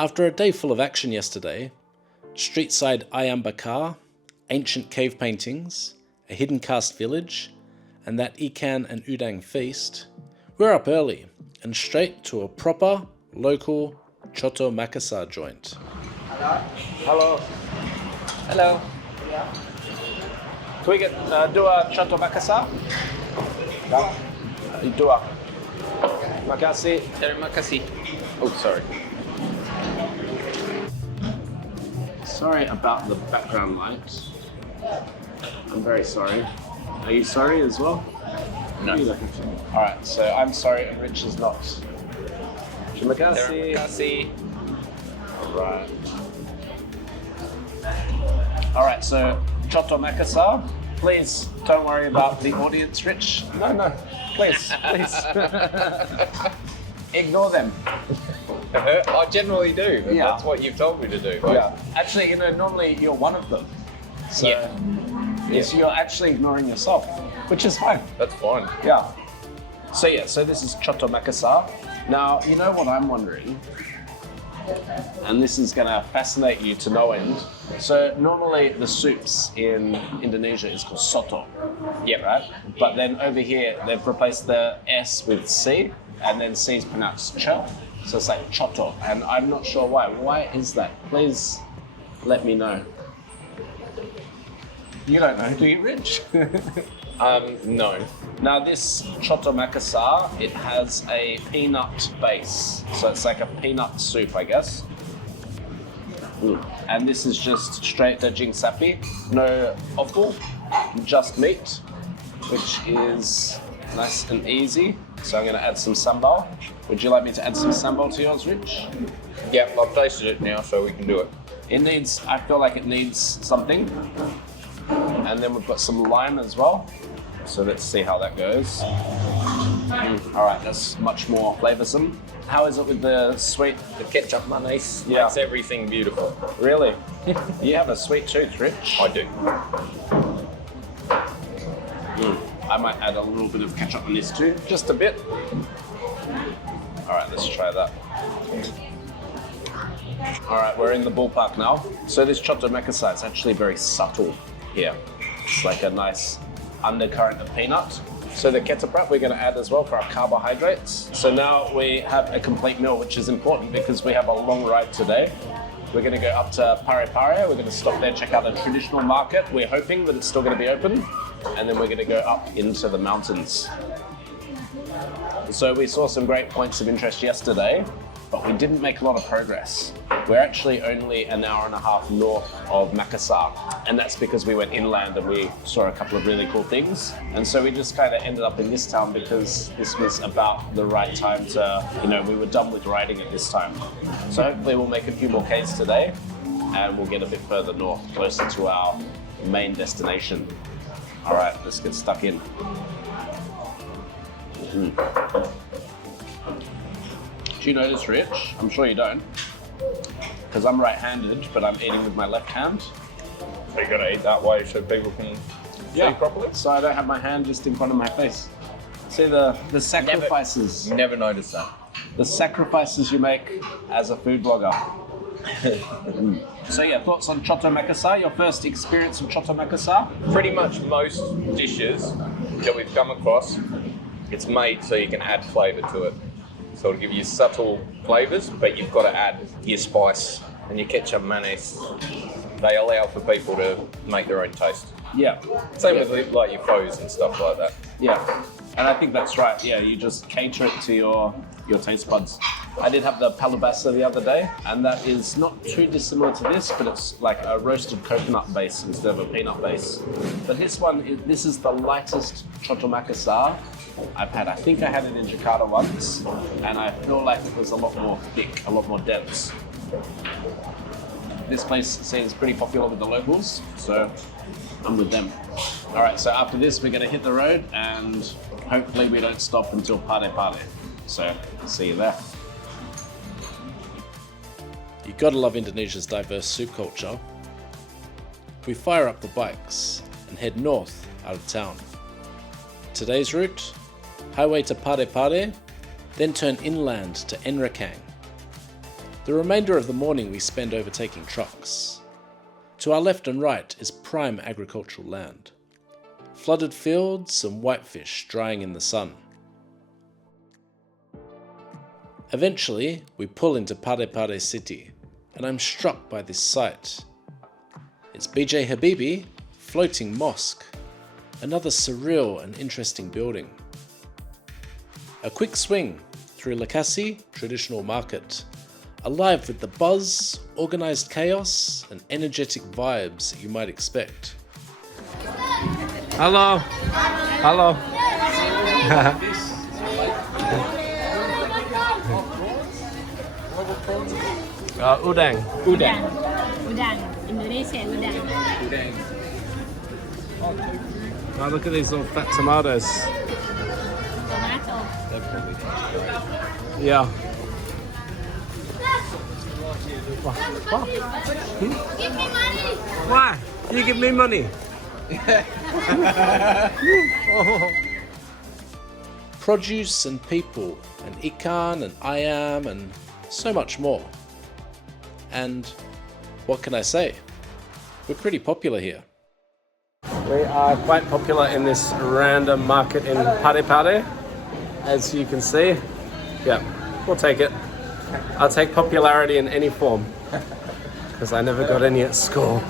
After a day full of action yesterday, street-side ayam bakar, ancient cave paintings, a hidden caste village, and that ikan and udang feast, we're up early and straight to a proper, local choto Makassar joint. Hello. Hello. Can we do a choto Makassar? Dua. Makasih. Terima kasih. Oh, sorry. Sorry about the background light. I'm very sorry. Are you sorry as well? No. Alright, so I'm sorry and Rich is not. Terima kasih. Terima kasih. Alright. Alright, so Choto Makassar. Please don't worry about the audience, Rich. No, please. Ignore them. I generally do, but Yeah. that's what you've told me to do. Yeah. Actually, normally you're one of them. So yes, you're actually ignoring yourself, which is fine. That's fine. Yeah. So this is Choto Makassar. Now, you know what I'm wondering? And this is gonna fascinate you to no end. So normally the soups in Indonesia is called soto. Yeah. Right? But then over here, they've replaced the S with C, and then C is pronounced ch. So it's like choto, and I'm not sure why. Why is that? Please let me know. You don't know, do you, Rich? No. Now this choto Makassar, it has a peanut base. So it's like a peanut soup, I guess. And this is just straight daging sapi, no offal, just meat, which is nice and easy. So I'm gonna add some sambal. Would you like me to add some sambal to yours, Rich? Yeah, I've tasted it now, so we can do it. I feel like it needs something. And then we've got some lime as well. So let's see how that goes. All right, that's much more flavoursome. How is it with the sweet? The ketchup mayonnaise Yeah. makes everything beautiful. Really? You have a sweet tooth, Rich. I do. I might add a little bit of ketchup on this too, just a bit. All right, let's try that. All right, we're in the ballpark now. So this choto Makassar is actually very subtle here. It's like a nice undercurrent of peanut. So the ketchup we're going to add as well for our carbohydrates. So now we have a complete meal, which is important because we have a long ride today. We're going to go up to Pare Pare. We're going to stop there, check out a traditional market. We're hoping that it's still going to be open. And then we're going to go up into the mountains. So we saw some great points of interest yesterday, but we didn't make a lot of progress. We're actually only an hour and a half north of Makassar, and that's because we went inland and we saw a couple of really cool things. And so we just kind of ended up in this town because this was about the right time to, we were done with riding at this time. So hopefully we'll make a few more Ks today, and we'll get a bit further north, closer to our main destination. All right, let's get stuck in. Do you notice, Rich? I'm sure you don't. Because I'm right-handed, but I'm eating with my left hand. So you got to eat that way so people can see properly? So I don't have my hand just in front of my face. See the sacrifices. Never noticed that. The sacrifices you make as a food blogger. So yeah, thoughts on choto Makassar? Your first experience of choto Makassar? Pretty much most dishes that we've come across, it's made so you can add flavour to it. So it'll give you subtle flavours, but you've got to add your spice and your ketchup mayonnaise. They allow for people to make their own taste. Yeah. Same with like your phoes and stuff like that. Yeah, and I think that's right. Yeah, you just cater it to your taste buds. I did have the pallubasa the other day, and that is not too dissimilar to this, but it's like a roasted coconut base instead of a peanut base. But this is the lightest choto Makassar I've had. I think I had it in Jakarta once, and I feel like it was a lot more thick, a lot more dense. This place seems pretty popular with the locals, so I'm with them. All right, so after this, we're gonna hit the road, and hopefully we don't stop until Pare Pare. So, see you there. You gotta love Indonesia's diverse soup culture. We fire up the bikes and head north out of town. Today's route, highway to Pare Pare, then turn inland to Enrekang. The The remainder of the morning we spend overtaking trucks. To our left and right is prime agricultural land. Flooded fields and whitefish drying in the sun. Eventually, we pull into Pare Pare city, and I'm struck by this sight. It's BJ Habibi floating mosque, another surreal and interesting building. A quick swing through Lekasi traditional market, alive with the buzz, organised chaos, and energetic vibes that you might expect. Hello. Hello. Udang. Udang. Indonesia udang. Oh, look at these little fat tomatoes. Tomato. Yeah. Give me money. Why? You give me money. Produce and people, and ikan and ayam and so much more. And what can I say? We're pretty popular here. We are quite popular in this random market in Pare Pare, as you can see. Yeah, we'll take it. I'll take popularity in any form, because I never got any at school.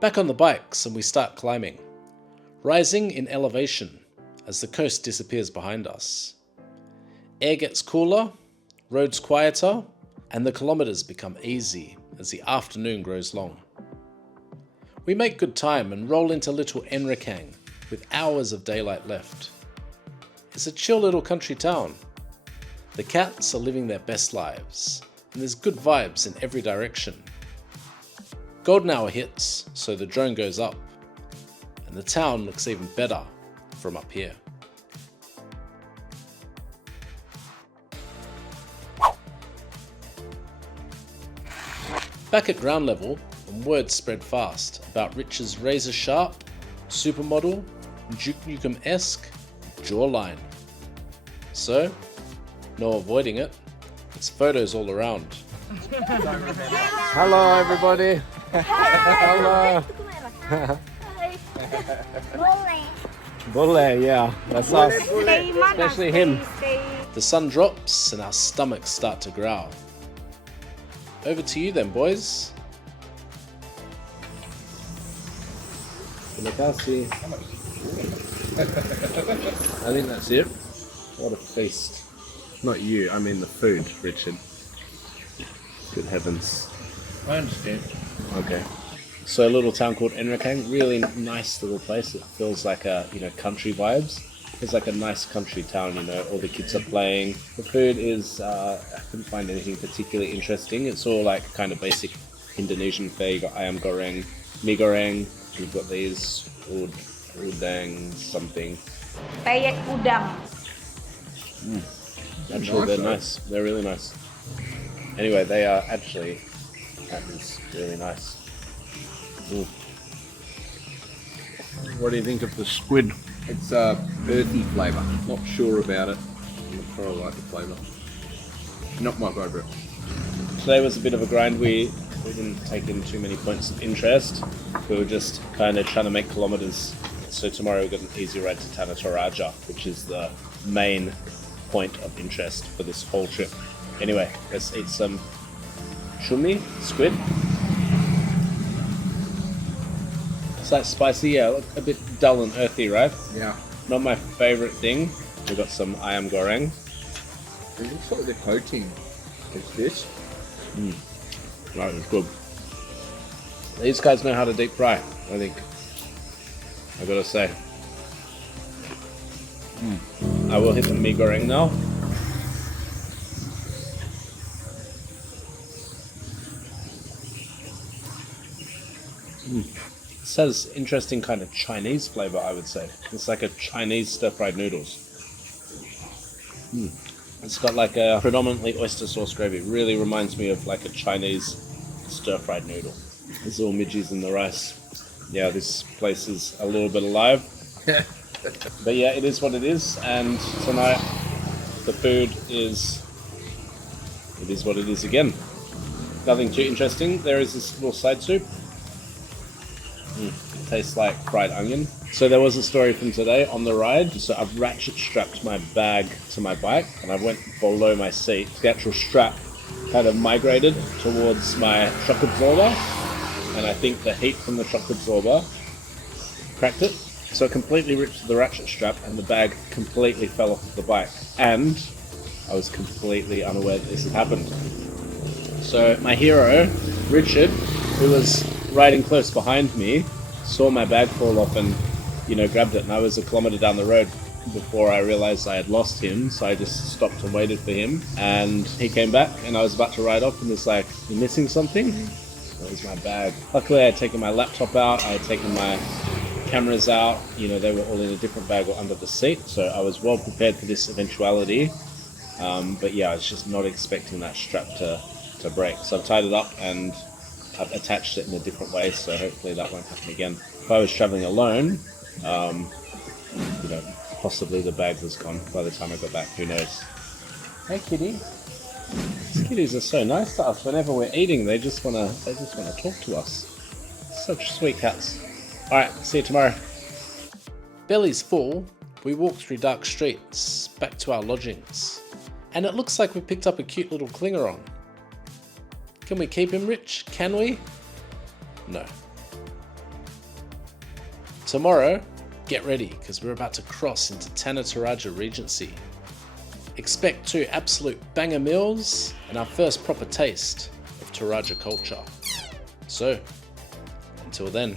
Back on the bikes and we start climbing, rising in elevation as the coast disappears behind us. Air gets cooler, roads quieter, and the kilometers become easy as the afternoon grows long. We make good time and roll into little Enrekang with hours of daylight left. It's a chill little country town. The cats are living their best lives, and there's good vibes in every direction. Golden hour hits, so the drone goes up, and the town looks even better from up here. Back at ground level, and word spread fast about Rich's razor-sharp, supermodel, Duke Nukem-esque jawline. So, no avoiding it. It's photos all around. Hello, everybody. Hello. Bule, yeah, that's us. Especially him. The sun drops and our stomachs start to growl. Over to you then, boys. I think that's it. What a feast. Not you, I mean the food, Richard. Good heavens. I understand. Okay. So a little town called Enrekang, really nice little place. It feels like country vibes. It's like a nice country town, all the kids are playing. The food is, I couldn't find anything particularly interesting. It's all like kind of basic Indonesian fare. You got ayam goreng, mie goreng, you've got these udang something. Peyek udang. Actually, they're nice. They're really nice. Anyway, they are actually, that is really nice. What do you think of the squid? It's a earthy flavour. Not sure about it. I probably like the flavour. Not my favourite. Today was a bit of a grind. We didn't take in too many points of interest. We were just kind of trying to make kilometres. So tomorrow we've got an easy ride to Tana Toraja, which is the main point of interest for this whole trip. Anyway, let's eat some chumi, squid. It's like spicy, yeah, a bit dull and earthy, right? Yeah. Not my favourite thing. We've got some ayam goreng. It looks like the coating is this. Right, it's good. These guys know how to deep fry, I think. I gotta say. I will hit the mie goreng now. This has interesting kind of Chinese flavour, I would say. It's like a Chinese stir-fried noodles. It's got like a predominantly oyster sauce gravy. It really reminds me of like a Chinese stir-fried noodle. There's all midges in the rice. Yeah, this place is a little bit alive. But yeah, it is what it is. And tonight the food is it is what it is again. Nothing too interesting. There is this little side soup. It tastes like fried onion. So there was a story from today on the ride. So I've ratchet strapped my bag to my bike and I went below my seat. The actual strap kind of migrated towards my shock absorber, and I think the heat from the shock absorber cracked it. So it completely ripped the ratchet strap and the bag completely fell off the bike. And I was completely unaware that this had happened. So my hero, Richard, who was riding close behind me, saw my bag fall off and, grabbed it. And I was a kilometer down the road before I realized I had lost him. So I just stopped and waited for him. And he came back and I was about to ride off and was like, "You're missing something?" That was my bag. Luckily I had taken my laptop out. I had taken my cameras out. They were all in a different bag or under the seat. So I was well prepared for this eventuality. But yeah, I was just not expecting that strap to break. So I've tied it up and I've attached it in a different way, so hopefully that won't happen again. If I was traveling alone, possibly the bag was gone by the time I got back, who knows. Hey kitty. These kitties are so nice to us. Whenever we're eating, they just wanna talk to us. Such sweet cats. Alright, see you tomorrow. Belly's full, we walk through dark streets, back to our lodgings. And it looks like we picked up a cute little clingeron. Can we keep him, Rich? Can we? No. Tomorrow, get ready, because we're about to cross into Tana Toraja Regency. Expect 2 absolute banger meals and our first proper taste of Toraja culture. So, until then.